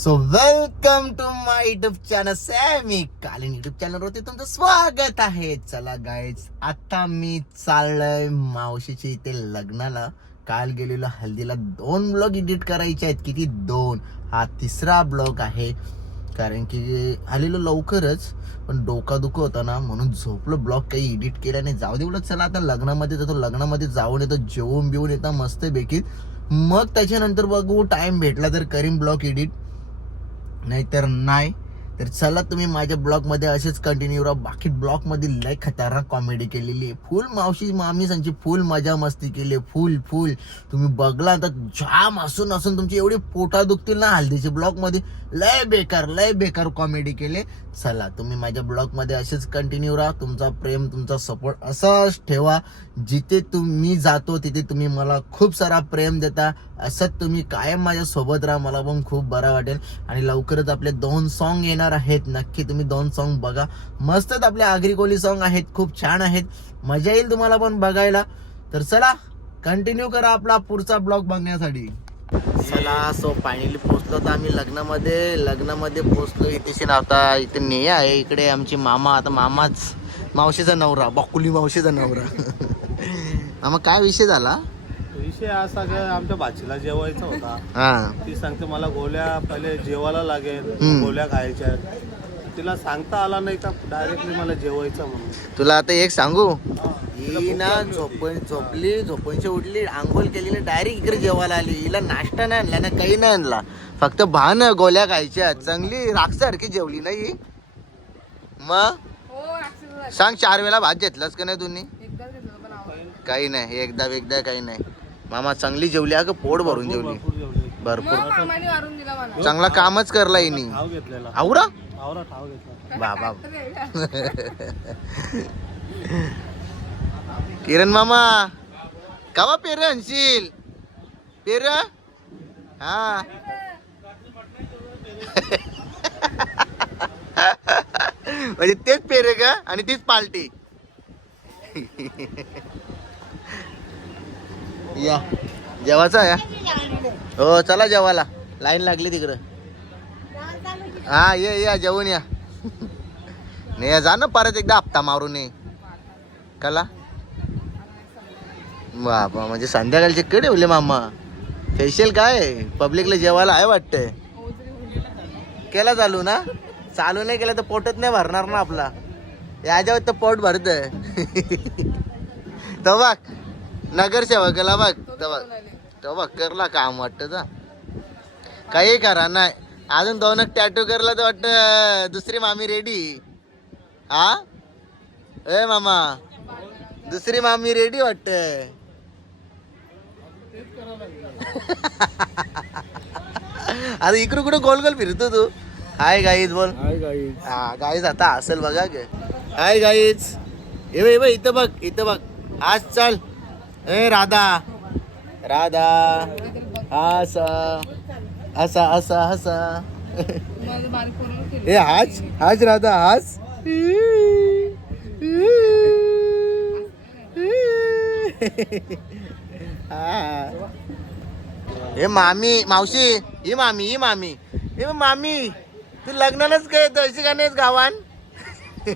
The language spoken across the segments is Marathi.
So welcome to my YouTube channel Sammy कालीन युट्यूब चॅनलवरती तुमचं स्वागत आहे. चला गाईज आता मी चाललोय मावशीच्या इथे लग्नाला. काल गेलेलो हल्दीला दोन ब्लॉग एडिट करायचे आहेत. किती दोन? हा तिसरा ब्लॉग आहे. कारण की आलेलो लवकरच पण डोका दुखं होता ना म्हणून झोपलो. ब्लॉग काही एडिट केला नाही. जाऊ दे उलट चला आता लग्नामध्ये जातो. लग्नामध्ये जाऊन येतो जेवून बिवून येतं मस्त बेकीत मग त्याच्यानंतर बघू टाइम भेटला तर करीन ब्लॉग एडिट नाहीतर नाही तर चला तुम्ही माझ्या ब्लॉगमध्ये असेच कंटिन्यू राहा. बाकी ब्लॉगमध्ये लय खतरनाक कॉमेडी केलेली आहे. फुल मावशी मामी त्यांची फुल मजा मस्ती केली आहे. फुल फुल तुम्ही बघला तर जाम असून असून तुमची एवढी पोटा दुखतील ना हल्दीचे ब्लॉगमध्ये. लय बेकार लय बेकार कॉमेडी केले. चला तुम्ही माझ्या ब्लॉगमध्ये असेच कंटिन्यू राहा. तुमचा प्रेम तुमचा सपोर्ट असाच ठेवा. जिथे तुम्ही जातो तिथे तुम्ही मला खूप सारा प्रेम देता. असंच तुम्ही कायम माझ्यासोबत राहा. मला पण खूप बरं वाटेल. आणि लवकरच आपले दोन सॉन्ग येणार आहेत. नक्की तुम्ही दोन सॉन्ग बघा. मस्तच आपले आगरी कोली सॉन्ग आहेत. खूप छान आहेत. मजा येईल तुम्हाला पण बघायला. तर चला कंटिन्यू करा आपला पुढचा ब्लॉग बघण्यासाठी. चला सो फायनली पोहोचलो तर आम्ही लग्नामध्ये. लग्नामध्ये पोहोचलो. इथे आता इथे ने आहे. इकडे आमची मामा. आता मामाच मावशीचा नवरा. बकुली मावशीचा नवरा. मामा काय विषय झाला? विषय असा का आमच्या भाचीला जेवायचा होता. हा. ती सांगते मला गोल्या पहिले जेवायला लागेल हम्म. गोल्या खायच्या आहेत. तिला सांगता आला नाही का डायरेक्टली मला जेवायचं म्हणून. तुला आता एक सांगू? ही. ना झोपून झोपली झोपूनशी उठली आंघोळ केली डायरेक्ट इकडे जेवायला आली. हिला नाश्ता नाही आणला ना काही नाही आणला. फक्त भान गोल्या खायच्या चांगली राक्षसारखी जेवली नाही मग? हो ऍक्सिडेंट झाला सांग चार वेळा भात घेतलास का नाही तुम्ही एकदाच घेतलं पण आवडलं काही नाही एकदा एकदा काही नाही. मामा चांगली जेवली अगं पोट भरून जेवली. भरपूर मामाने दिला मला. चांगला कामच करला हिनी. ठाव घेतलेला. आवरा? आवरा ठाव घेतला. बाबा. किरण मामा कवा पेर आणशील? पेर? हा. म्हणजे तेच पेरे का आणि तीच पाल्टी. या. जेवायचा या हो चला जेवायला. लाईन लागली तिकडं. हा ये या जेवून या. नाही या, जा ना परत एकदा हप्ता मारून ये. कला. बाबा म्हणजे संध्याकाळचे कडे ठेवले मामा? फेशियल काय? पब्लिकला जेवायला आहे वाटतंय. केला चालू ना? चालू नाही केलं तर पोटच नाही भरणार ना आपला. याच्यावर तर पोट भरत तो बघ. नगरसेवकाला बघ तो बघ तो बघ करला काम वाटतं काही करा नाही. अजून दोन टॅटू करला तर वाटतं दुसरी मामी रेडी हा? ए मामा. दुसरी मामी रेडी वाटत. आता इकडं कुठं गोल गोल फिरतो तू? हाय गाईज बोल. हा गाईज आता असेल बघा ग. हाय गाईज बघ, इथं बघ इथं बघ. आज चल. ए राधा. राधा. असा असा असा असा ए हाच हाच राधा हाच. हे. मामी मावशी ही मामी ही मामी. हे मामी तू लग्नालाच काय तशी का नाहीस गावान? हो,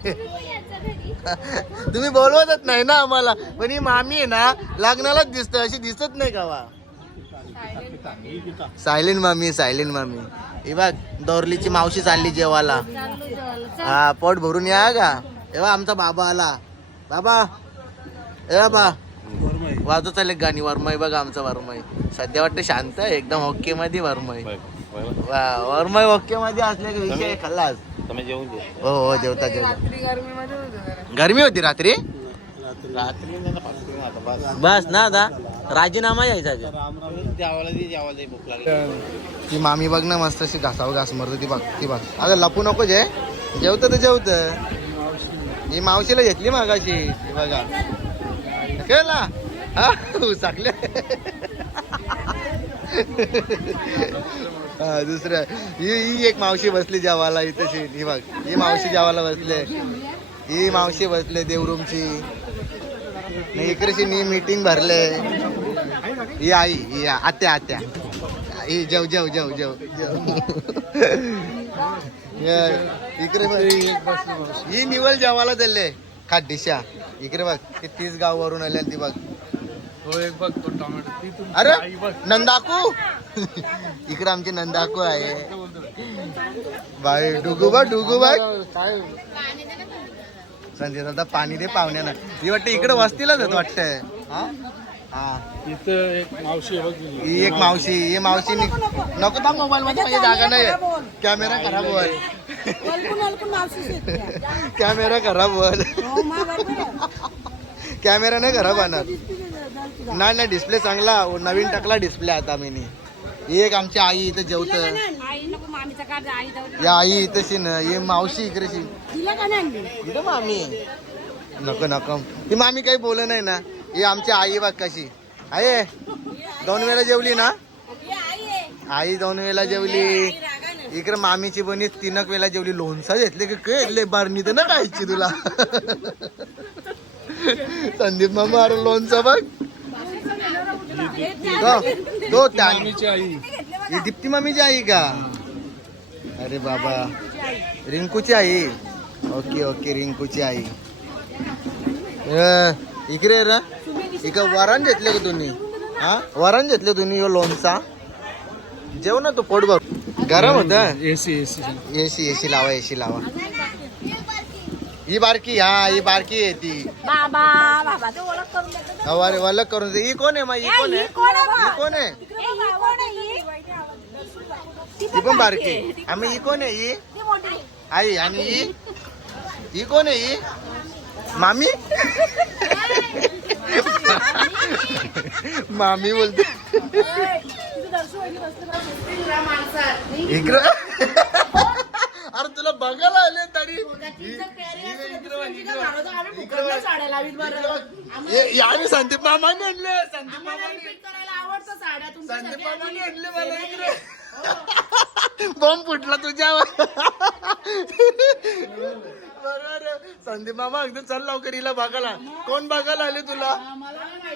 तुम्ही बोलवतच नाही ना आम्हाला. पण ही मामी आहे ना लग्नालाच दिसत अशी दिसत नाही गावा सायलेंट मामी सायलेंट मामी. ही बघ दोरलीची मावशी चालली जेवायला. हा पोट भरून या का एव्हा आमचा बाबा आला. बाबा ए बाबा. वाजत चालले गाणी वरमय बघा आमचा वरमय सध्या वाटतं शांत आहे एकदम ओके मध्ये वरमय वा वरमय ओके मध्ये असले की विषय खल्लास तुम्ही जेवून दे हो हो जेवता जेवता. रात्री. गरमी होती रात्री? रात्री बस. ना आता. राजीनामा यायचा का? जेवायला दे जेवायला दे भूक लागली. ती मामी बघ ना मस्त अशी घासावं घास मरतो ती बघ ती बघ. अगं लपू नको जे. जेवत तर जेवत. ही मावशीला घेतली मागाशी ही बघा. केला हा साकले हा दुसऱ्या ही ही एक मावशी बसली जेवाला इथं ही बघ ही मावशी जेवाला बसले. ही मावशी बसले देवरूमची. इकडेशी इकडची मी मीटिंग भरले. ही आई ही आत्या आत्या. ही जेव जेव जेव जेव. इकडे बघ. ही निवल जेवायला चालले खाड्डीशा इकडे बघ ते तीस गाव वरून आले ती बघ. हो एक बघ तो टोमॅटो. ती तुमची अरे आई बघ. नंदाकू? इकडे आमची नंदाकू आहे. बाई डुगू बघ संजय दादा पाणी दे पाहुण्यानं. ही वाटतं इकडे वस्तीलाच वाटतंय. हा? हा. इथं एक मावशी आहे बघ. तुझी. ही एक मावशी ही मावशी नि- नको ना मोबाईल मध्ये माझी जागा नाही कॅमेरा खराब होईल. कॅमेरा खराब होईल. कॅमेरा नाही खराब आणणार नाही नाही डिस्प्ले चांगला. नवीन टाकला डिस्प्ले आता मी एक आमची आई इथं जेवत. या आई इथं न ही मावशी इकडे शिन. तिला का नाही इथं मामी. नको नको. ही मामी काही बोल नाही ना. ही आमची आई बघ कशी. आहे दोन वेळा जेवली ना? आई दोन वेळा जेवली. इकडे मामीची बनी तीनक वेळा जेवली. लोणचा घेतले की काय? बारणी तर ना खायची तुला. संदीप मामा अरे लोणचं बघ. तो तो मामीची आई ही दीप्ती मामीची आई का? अरे बाबा. रिंकूची आई. ओके ओके रिंकूची आई. इकडे रा. इक वरण घेतले का तुम्ही? हा? वरण घेतले तुम्ही यो लोणचा? जेव ना तू पोट बघ गरम होत. एसी एसी एसी एसी लावा एसी लावा. ही बारकी हा ही बारकी आहे ती. बाबा बाबा ते ओळख करून देतो अहो, अरे वल्लक करून दे. ही कोण आहे मग? ही कोण आहे? ही कोण आहे? ही पण बारकी आहे. आम्ही ही कोण आहे? ही? आई आणि ही? ही कोण आहे ही? मामी? मामी बोलते. इकडं. अरे तुला बघायला आले तरी. हे- हे आम्ही संदीप मामाने आणले संदीप मामाने संदीप मामाने आणले मला इकडे. बॉम्ब फुटला तुझ्यावर. बरोबर. संदीप मामा अगदी चल लवकर हिला बघायला कोण बघायला आले तुला?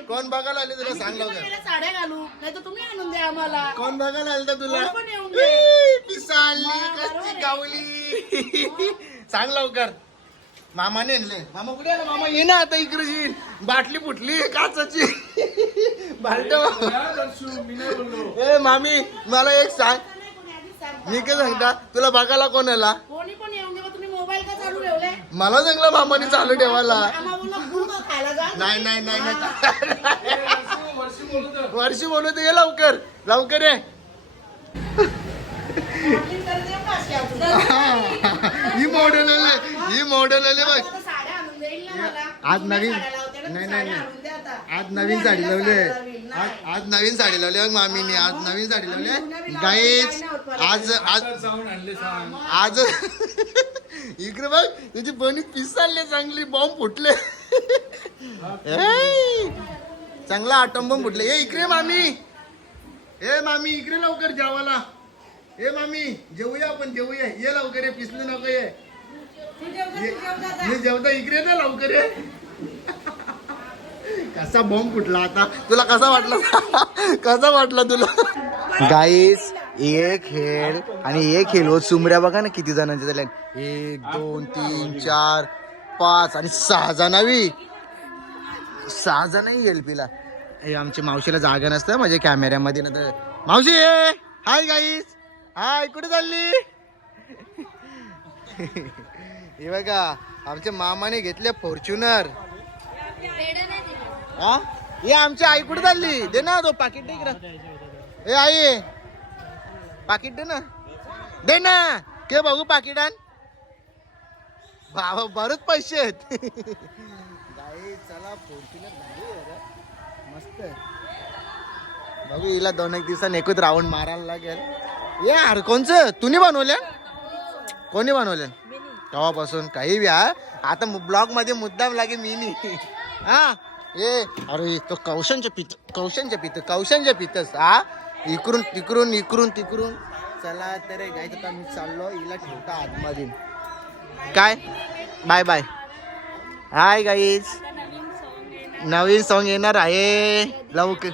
कोण बघायला आले तुला? सांग लवकर. साड्या घालू. नाही तर तुम्ही आणून द्या आम्हाला. कोण बघायला आलं होतं तुला? कोण येऊन दे. ई, पिसाळली कच्ची गावली? सांग लवकर. मामाने आणले मामा कुठे आला मामा ये ना आता इकडे बाटली फुटली काचाची. बालट ए मामी मला एक सांग. मी काय सांगता? तुला बघायला कोण आला? कोणी पण तुम्ही मोबाईल का चालू ठेवले मला सांगला मामाने चालू ठेवायला. आम्हाला बोललो गुळ का खायला जा. नाही नाही नाही नाही. वर्षी बोलू ये लवकर. लवकर ये. ही. मॉडेल आले. ही मॉडेल आले बघ. आता साड्या आणून देईल ना मला. आज नवीन नाही नाही. नाही. आज नवीन साडी लावली आहे. आज. आज नवीन साडी लावली बघ मामीने. आज नवीन साडी लावली आहे. गाईच आज आज जाऊन आणले सांग आज इकडे बघ तुझी बनी पिसाळले चांगली बॉम्ब फुटले. चांगला आटम बॉम्ब फुटले. ए इकडे मामी. ए मामी इकडे लवकर जेवाला ए मामी जेवूया आपण जेवूया. ये लवकर ये पिसले नको ये. हे ये जेवता इकडे ना लवकर ये. कसा बॉम्ब फुटला आता? तुला कसा वाटला? कसा वाटला तुला? गाईस एक हेड आणि एक हेल हो, चुमऱ्या बघा ना किती जणांचे झाले. एक दोन तीन चार पाच आणि सहा जणावी सहा जणही हेल्पीला हे आमच्या मावशीला जागा नसतं माझ्या कॅमेऱ्यामध्ये ना तर मावशी हाय गाईस हाय कुठे चालली? हे बघा आमच्या मामाने घेतले फॉर्च्युनर हा? हे आमची आई कुठे चालली? दे ना तो पाकिट नाही ए आई. पाकिट दे ना. दे ना. के बघू पाकिट आण. बाबा बरेच पैसे आहेत. गाई चला फॉर्च्युनर. मस्त. बघू हिला दोन एक दिवसांनी एकच राऊंड मारायला लागेल. ये यार कोणचं? तुम्ही बनवल्या कोणी बनवल्या तेव्हापासून काही व्या आता ब्लॉगमध्ये मुद्दाम लागे मी नी हा? ए अरे तो कौशांच्या पित कौशांच्या पित कौशांच्या पितस हा? इकडून तिकडून इकडून तिकडून. चला तर गायचं आता मी चाललो हिला ठेवता आतमध्ये काय? बाय बाय हाय गाईज नवीन सॉन्ग येणार आहे. लवकर.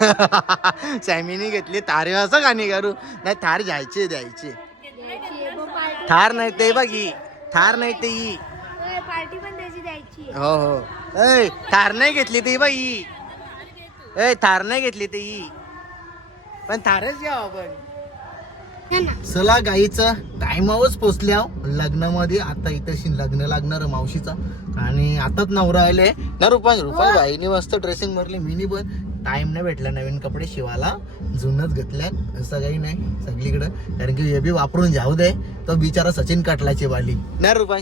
सॅमीनी घेतली तारे असं गाणी करू? नाही थार जायचे द्यायचे. थार नाही ते बघ ही. थार नाही ते ही. हो हो. थार नाही घेतली ती बाई ए थार नाही घेतली ती. ही पण थारच घ्या आपण चला गाईचं टायमावरच पोचल्या लग्नामध्ये आता इथं लग्न लागणार मावशीचा. आणि आताच नवरा आले. ना रुपाय रुपाय बाईने मस्त ड्रेसिंग मारली मिनी पण. टाइम नाही भेटला नवीन कपडे शिवायला. जुनच घेतल्यात. असं काही नाही सगळीकडं. कारण की हे बी वापरून जाऊ दे. तो बिचारा सचिन कटलाची वाली. ना रुपाय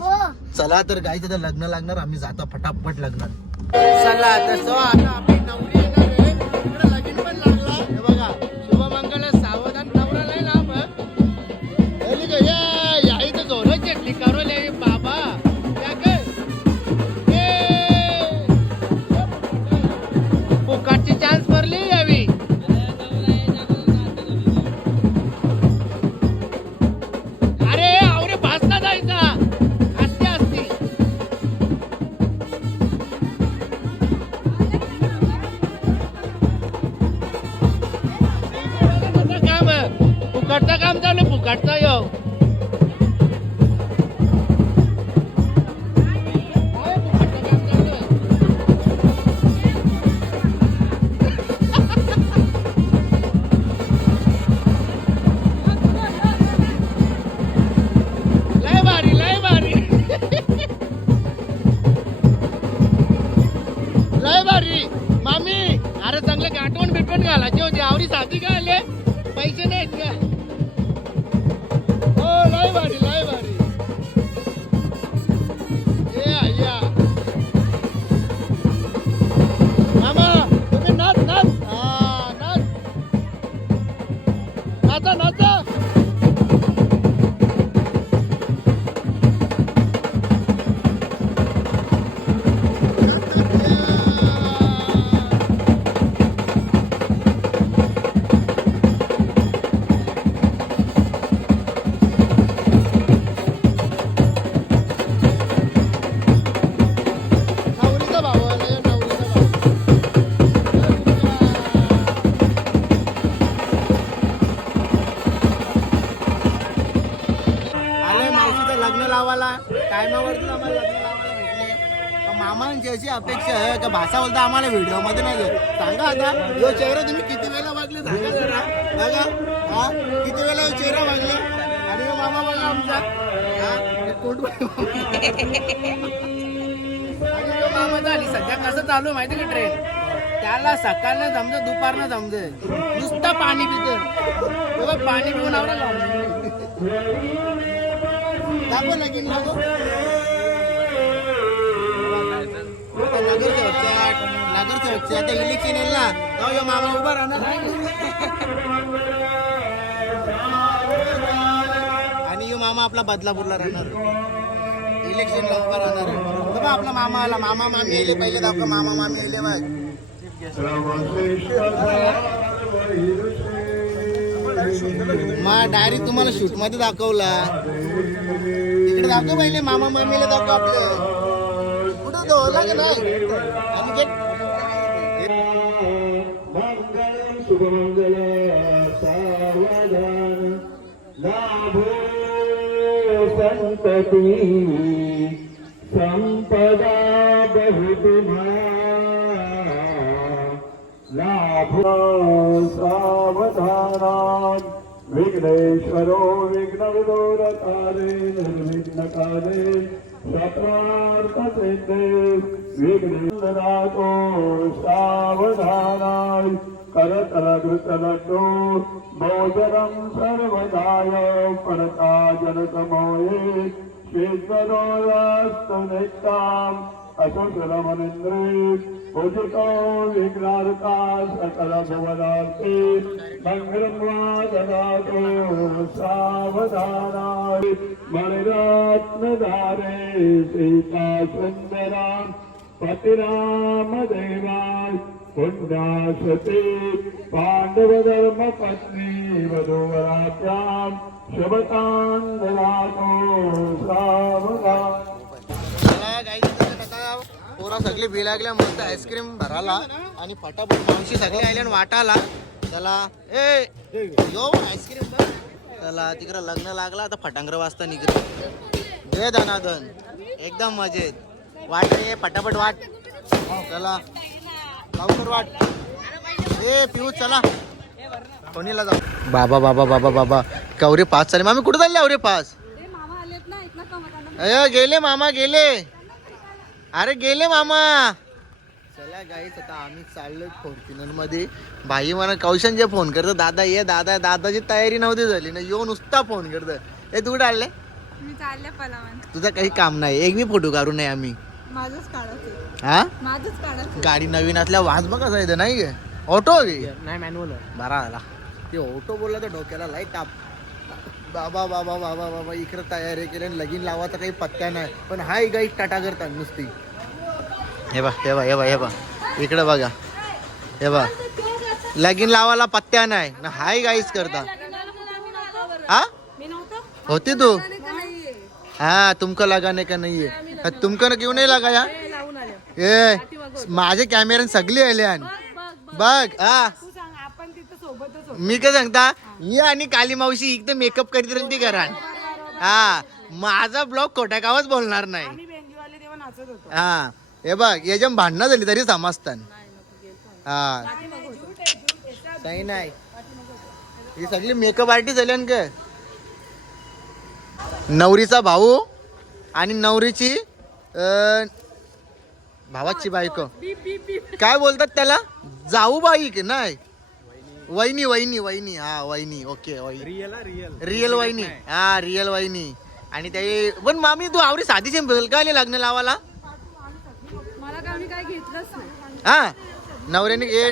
चला तर गाईचं तर लग्न लागणार. आम्ही जाता फटाफट लग्नात. चला तसं बिटवण घालायचे होते अपेक्षा आहे. का भाषा बोलता आम्हाला व्हिडिओमध्ये नाही सांगा आता यो चेहरा तुम्ही किती वेळा वागले? सांगा जरा. बघा. हा? किती वेळा यो चेहरा वागले? आणि मामा बघा आमचा. कोट मामा? झाली सध्या कसं चालू माहिती का ट्रेन त्याला सकाळनं जमतं दुपारनं जमतं. नुसतं पाणी पित. पाणी पिऊन आवडा दाखव लगीन दाखव. नगरसेवकच्या आता इलेक्शन येईल ना तेव्हा ह्यो मामा उभा राहणार आणि यो मामा आपला बदलापूरला राहणार. इलेक्शनला उभा राहणार. आहे आपला मामा आला. मामा मामी येले पहिले दाखव मामा मामी येले बाय. मा डायरेक्ट तुम्हाला शूटमध्ये दाखवला. इकडे दाखव पहिले मामा मामीला दाखव आपलं. होला का नाही आणि मंगलम शुभमंगल सावधान. लाभो संतती संपदा लाभो विघ्नेश्वरो विघ्नविदोरकारे निर्विघ्नकारे सत्रार्थसिद्धे विघ्नरातो सावधानाय करतलघृतलड्डो मोदरं सर्वदाय पणता जनसमोये श्वेतरोरास्तनिष्ठाम् असुसलमनिन्द्रे उदितो विघ्नार्ता सकल भुवनार्थे मङ्गलं वा ददातु सावधानाय मणिरत्नधारे सीता सुन्दराम् पतिरामदेवाय पुण्यासते पाण्डवधर्मपत्नी वधूवराभ्यां शुभतां सावधान पोरा सगळे बी लागल्या मस्त आईस्क्रीम भराला आणि फटाफट मावशी सगळे आले आणि वाटाला. चला ए यो आईस्क्रीम चला तिकडं लग्न लागला आता फटांगर वाजता निघत. दे धनाधन. एकदम मजेत. वाट रे पटापट वाट. चला लवकर वाट. ए पिऊ चला. कोणीला जाऊ. बाबा बाबा बाबा बाबा. कवरे पाच चालेल. मामी कुठे चालले अवरे पाच अय गेले मामा गेले. अरे गेले मामा. चला गाईच आता आम्ही चाललो फॉर्च्युनरमध्ये. भाई मला कौशन जे फोन करतो दादा ये दादा दादाची तयारी नव्हती झाली ना येऊन नुसता फोन करतो. ए तू डाळले मी चालले पलावन. तुझं काही काम नाही. एक बी फोटो काढू नये आम्ही. माझंच काढायचं हा? माझंच काढायचं गाडी नवीन असल्या वाज बघा जायचं नाही गे ऑटो नाही मॅन्युअल बरा आला ते ऑटो बोलला तर डोक्याला लाइट टाप बाबा बाबा बाबा बाबा इकडे तयारी केली आणि लगीन लावायचा काही पत्त्या नाही. पण हाय गाई टाटा करतात नुसती. हे बा हे बा हे बा हे बा इकडे बघा. हे बा लगीन लावायला पत्त्या नाही. ना हाय गाईच करता. हा होती तू? हा तुमका लगाने का नाहीये? तुमका क्यों नाही लगा या. ए माझे कॅमेरे सगळे आले आणि. बघ हा. मी काय सांगता मी आणि काली मावशी एकदम मेकअप करीत राहील ती घरात. हा माझा ब्लॉग खोट्या गावाच बोलणार नाही. हा हे बघ याच्या भांडणं झाली तरी समजतात हा. काही नाही. ही सगळी मेकअप आर्टिस्ट झाली का नवरीचा भाऊ आणि नवरीची अं, भावाची बायको. काय बोलतात त्याला? जाऊ बाई की नाही? वहिनी वहिनी वहिनी. हा वहिनी. ओके वहिनी. रिअल रिअल रिअल वहिनी. हा रिअल वहिनी. आणि ते पण मामी तू आवडी साधी सिंपल का आली लग्न लावाला मला काय मी काय घेतलंच नाही. हा? नवऱ्याने घे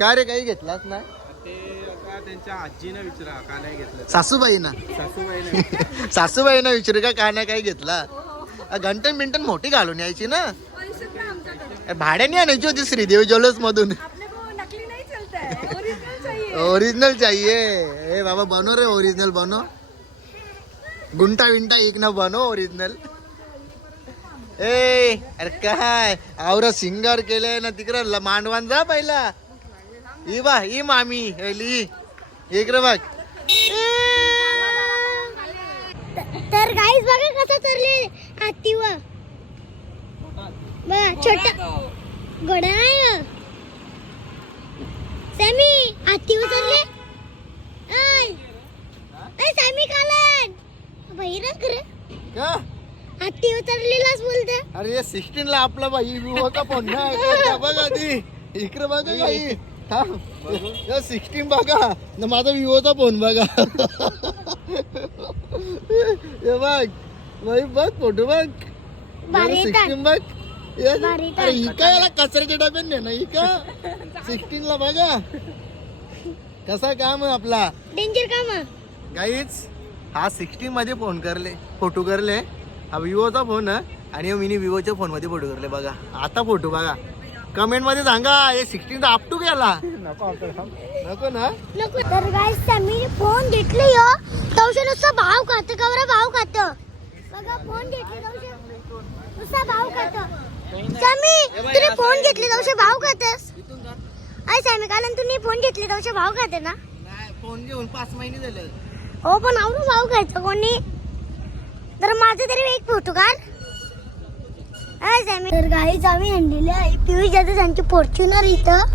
का रे काही घेतलाच ना ते आता त्यांच्या आजीनं विचारा का नाही घेतलं सासूबाईना. सासूबाईने. सासूबाईना विचारू का का नाही काही घेतला? घंटन मिंटन मोठी घालून यायची ना? भाड्याने आणायची होती श्रीदेवी ज्वेलर्स मधून आपले को नकली नाही चलता ओरिजिनल चाहिए ओरिजिनल चाहिए। ए बाबा बनो रे ओरिजिनल बनो। गुंटा विंटा एक ना बनो ओरिजिनल ए अरे काय? आवरा सिंगार केलंय ना तिकडं. ल- मांडवान जा पहिला. ही बा ही मामी हेली इकडे बघ. तर गाईस बघा कसं हत्तीवर बघा छोटा घोडा नाही. सॅमी हत्तीवर चरले ऐ सॅमी कालन बहिरं कर का हत्ती उतरलेलाच बोलते अरे सिक्स्टीन ला आपला बाई विवोचा फोन नाही बघ आधी इकडे बघा काही सिक्स्टीन बघा न माझा विवोचा फोन बघा हे बघ बाई बघ फोटो बघ. सिक्स्टीन बघ. अरे काय याला कचऱ्याच्या डब्यात ने ना? ही का? सिक्स्टीन ला बघा. कसा काम आपला? डेंजर काम गाईच हा सिक्स्टीन मध्ये फोन करले फोटो करले. हा विवोचा फोन आणि मिनी विवोच्या फोनमध्ये फोटो करले बघा. आता फोटो बघा. कमेंटमध्ये सांगा हे सिक्स्टीन अपटू गेला नको नको ना? नको. तर गाईस सॅमी फोन घेतली हो तवशे नुसता भाव खात का बरं भाव खात. बघा फोन घेतली तवशे नुसता भाव खात. सॅमी तुम्ही फोन घेतली तवशे भाव खातस अय सॅमी कालन तुम्ही फोन घेतली तवशे भाव खाते ना? नाही फोन घेऊन पाच महिने झाले. हो पण आवडून भाव खायचं कोणी? तर माझं तरी एक फोटो काढ. तर गाईच आम्ही आणलेली आहे. पियुष जाते त्यांची फॉर्च्युनर इथं.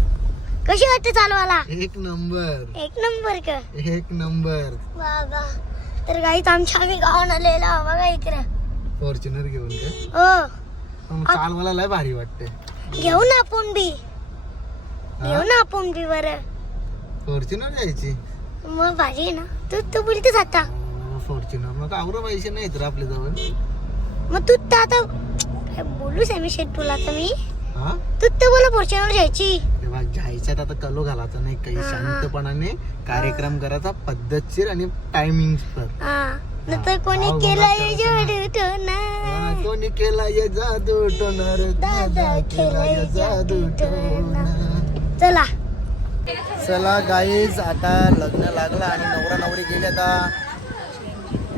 कशी वाटते चालवायला? एक नंबर. एक नंबर का? एक नंबर. बाबा तर गाईच आमच्या आम्ही गावान आलेला बघा इकडे. फॉर्च्युनर घेऊन का? हो. पण चालवायला लय भारी वाटते घेऊ ना आपण बी. घेऊ ना आपण बी बर. फॉर्च्युनर घ्यायची मग भाजी आहे ना. तू तू बोलतेस आता. फॉर्च्युनर. मग आवडं पैसे नाहीत रे आपल्या जवळ मग तू तर आता काय बोलू सॅमी शेट तुला आता मी? हा? तू तर बोला फॉर्च्युनर घ्यायची तेव्हा घ्यायच्यात आता कलो घालायचा नाही काही शांतपणाने कार्यक्रम करायचा पद्धतशीर आणि टायमिंग हा. नंतर कोणी केलं बघा ना हा, कोणी केला ये जादू दादा केला ये जादू टोना. चला. चला गाईज आता लग्न लागलं आणि नवरा नवरी गेली आता.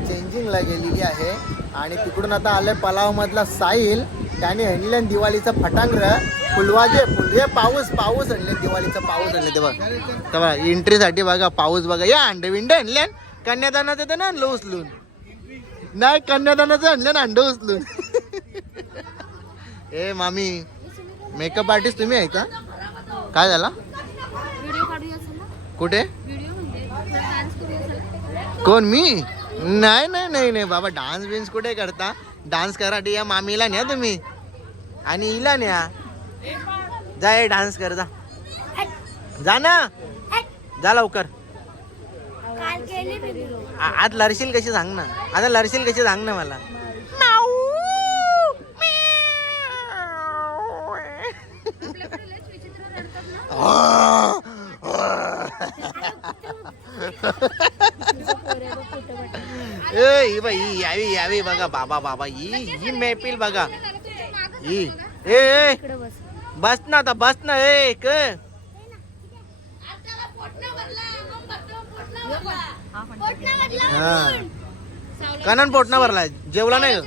चेंजिंगला गेलेली आहे. आणि तिकडून आता आले पलाव मधला साहिल. त्याने आणले दिवाळीचं फटांगर फुलवाजे फुल पाऊस पाऊस आणले दिवाळीचा पाऊस आणले. तेव्हा तेव्हा एंट्रीसाठी बघा पाऊस बघा. या अंडे बिंडे आणले. कन्यादानाचं तर ना आणलं उचलून. नाही कन्यादानाचं आणलं ना अंड उचलून. ए मामी मेकअप आर्टिस्ट तुम्ही आहे का? काय झाला? कुठे? म्हणजे कोण मी? नाही नाही नाही नाही बाबा डान्स बिन्स कुठे करता? डान्स कराटे या मामीला न्या तुम्ही. आणि हिला न्या. जा डान्स कर जा. ना. जा लवकर. आ- आज लरशील कशी सांग ना. आता लरशील कशी सांग ना मला. ए ही बाई ही यावी यावी बघा बाबा बाबा ही ही मैफिल बघा. ही. ए ए. बस. ना आता बस ना ए क हा. कनन पोटना भरलाय. जेवला नाही का?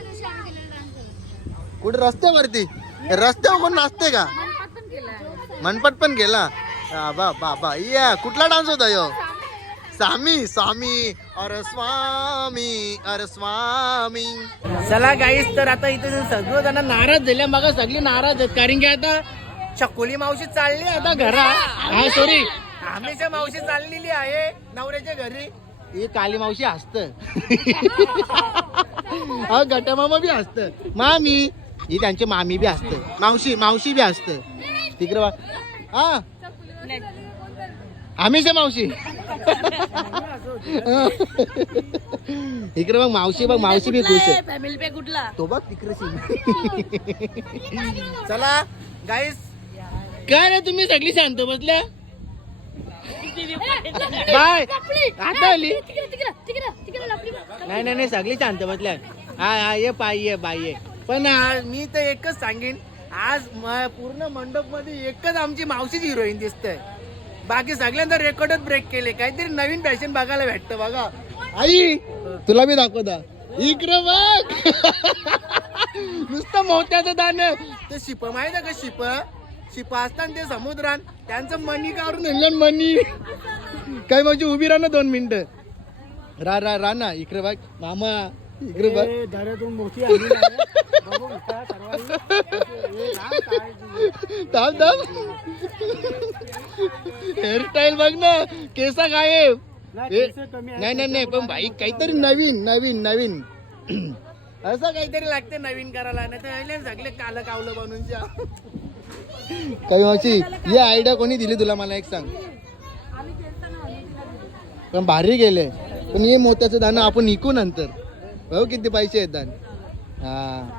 कुठे? रस्त्यावरती. रस्त्यावर कोण नाचते का? मनपट पण गेला. बा बा बा. या कुठला डान्स होता यो? स्वामी स्वामी अरे स्वामी अरे स्वामी. चला गाईस तर आता इथे सगळं जण नाराज झाले. बघा सगळी नाराज आहेत. कारण की आता चकोली मावशी चालली आता घरा हा सॉरी आम्हीच्या मावशी चाललेली आहे नवऱ्याच्या घरी. ही काली मावशी हसत. हा गटमामा बी हसत. मामी. ही त्यांची मामी बी हसत. मावशी मावशी बी हसत. तिकडे बा हा? आम्हीच मावशी. इकडे बघ मावशी बघ मावशी बी खुश आहे. फॅमिली पे कुठला? तो बघ तिकडे चला गाईस काय रे तुम्ही सगळी शांत बसल्या? बाय. आता आली. नाही नाही नाही सगळी शांत बसल्या हा हा ये पाय ये बाय ये. पण मी तर एकच सांगेन आज म- पूर्ण मंडपमध्ये एकच आमची मावशीच हिरोईन दिसतंय. बाकी सगळ्यांना रेकॉर्डच ब्रेक केले. काहीतरी नवीन फॅशन बघायला भेटतं बघा. आई तुला बी दाखवता. इकडं बघ. नुसतं मोत्याचं दाणं ते शिप माहीत का शिप? शिप असतात ते समुद्रात त्यांचं मनी काढून आणलं मनी. काय म्हणजे उभी राहा ना दोन मिनिटं. रा रा रा ना इकडे बघ. मामा इकडे बघ. थांब थांब. हेअरस्टाईल बघ ना केसा गायब. हे- नाही नाही नाही पण भाई काहीतरी नवीन नवीन नवीन. असं काहीतरी लागते नवीन करायला नाही तर सगळे काल कावलं बनून काही मावशी ही आयडिया कोणी दिली तुला मला एक सांग? पण भारी गेले. पण हे मोत्याचं दाणं आपण इकू नंतर. हो किती पैसे येतात हा.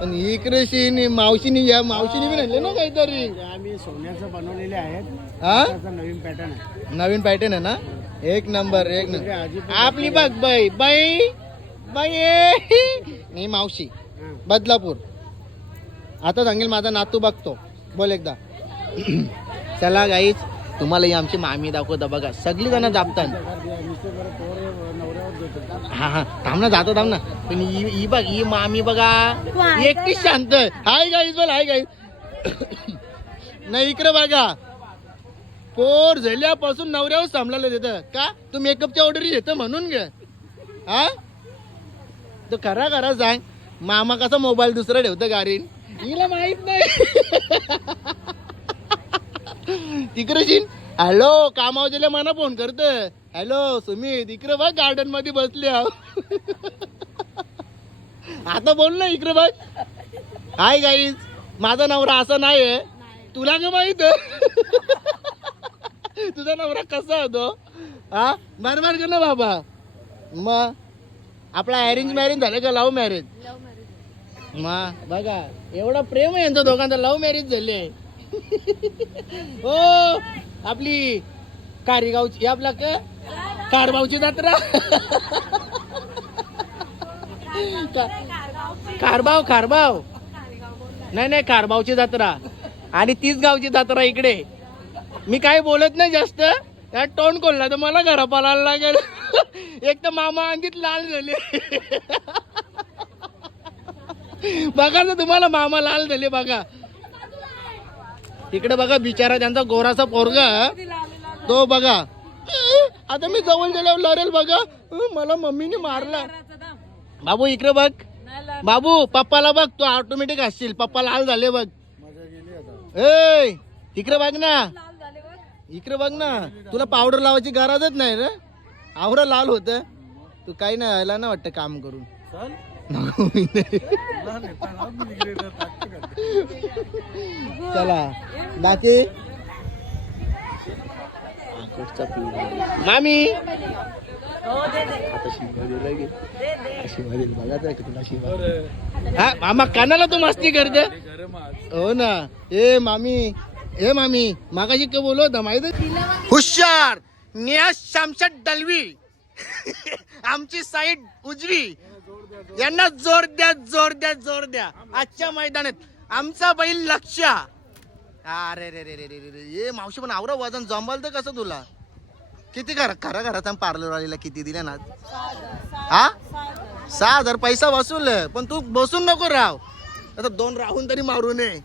पण इकडे शिनी मावशीनी या मावशीनी बी आणले ना काहीतरी. आम्ही सोन्याचं बनवलेले आहेत. हा? नवीन पॅटर्न आहे. नवीन पॅटर्न आहे ना? एक नंबर एक नंबर आपली बघ बाई बाई बाई मी मावशी बदलापूर. आता सांगेल माझा नातू बघतो. बोल एकदा. चला गाईच तुम्हाला ही आमची मामी दाखवता बघा. सगळी जण दाबतात हा हा. थांब ना जातो थांब ना. पण ही ही बघ ही मामी बघा. एकटीच शांत हाय गाईज बोल हाय गाईज नाही इकडे बघा. पोर झाल्यापासून नवऱ्यावर सांभाळलं देतं. का? तू मेकअपच्या ऑर्डर येतं म्हणून ग हा? तो खरा खरा सांग. मामा कसा मोबाईल दुसरा ठेवतं गाडीन हिला माहीत नाही. तिकडे शिन. हॅलो कामावजेला गेल्या मना फोन करत हॅलो सुमित इकडे बघ गार्डनमध्ये बसले आता बोल ना इकडे बघ. हाय गाईज माझा नवरा असा नाही आहे तुला का माहीत? तुझा नवरा कसा होतो हा? बरोबर कर ना बाबा. मग आपला अरेंज मॅरेज झालं का लव्ह मॅरेज मा बघा एवढा प्रेम आहे यांचा दोघांचा. लव्ह मॅरेज झाले हो आपली कारीगावची आपला का? कारभावची जत्रा. का- कारभाव कारभाव. नाही नाही कारभावची जत्रा. आणि तीच गावची जत्रा इकडे. मी काय बोलत नाही जास्त. त्या तोंड खोलला तर मला घरा पालायला लागेल. एक तर मामा अंगीत लाल झाले. बघा ना तुम्हाला मामा लाल झाले बघा. तिकडे बघा बिचारा त्यांचा गोराचा पोरगा. तो बघा. आता मी जवळ गेल्यावर लढेल बघा. मला मम्मीने मारला. बाबू इकडे बघ. बाबू पप्पाला बघ. तू ऑटोमॅटिक असशील. पप्पा लाल झाले बघ. ए इकडे बघ ना. इकडे बघ ना. तुला पावडर लावायची गरजच नाही रे. आवरा लाल होत. तू काही नाही व्हायला ना वाटतं काम करून. चल. चला बाकी मामी. आता शिवा दिला शिवा बघायचं तुला शिवा? हा मामा कानाला तू मस्ती करते. हो ना. ए मामी. ए मामी मागाशी काय बोलो होता हुशार. नियाज शामशट दलवी. आमची साईड उजवी. यांना जोर द्या जोर द्या जोर द्या. आजच्या मैदानात आमचा बैल लक्ष. अरे रे रे रे रे रे रे. ये मावशी पण आवरा वजन. जमवाल तर कसं तुला? किती करा खरा घरात पार्लरवालीला किती दिल्या ना? हा? सहा हजार पैसा वसूल. पण तू बसून नको राव. आता दोन राहून तरी मारू नये.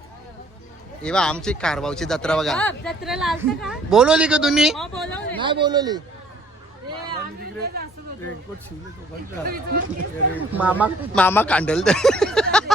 हे बा आमची कारभावची जत्रा बघा. बोलवली का तुम्ही? हो बोलवले. नाही बोलवली मामा मामा कांडल.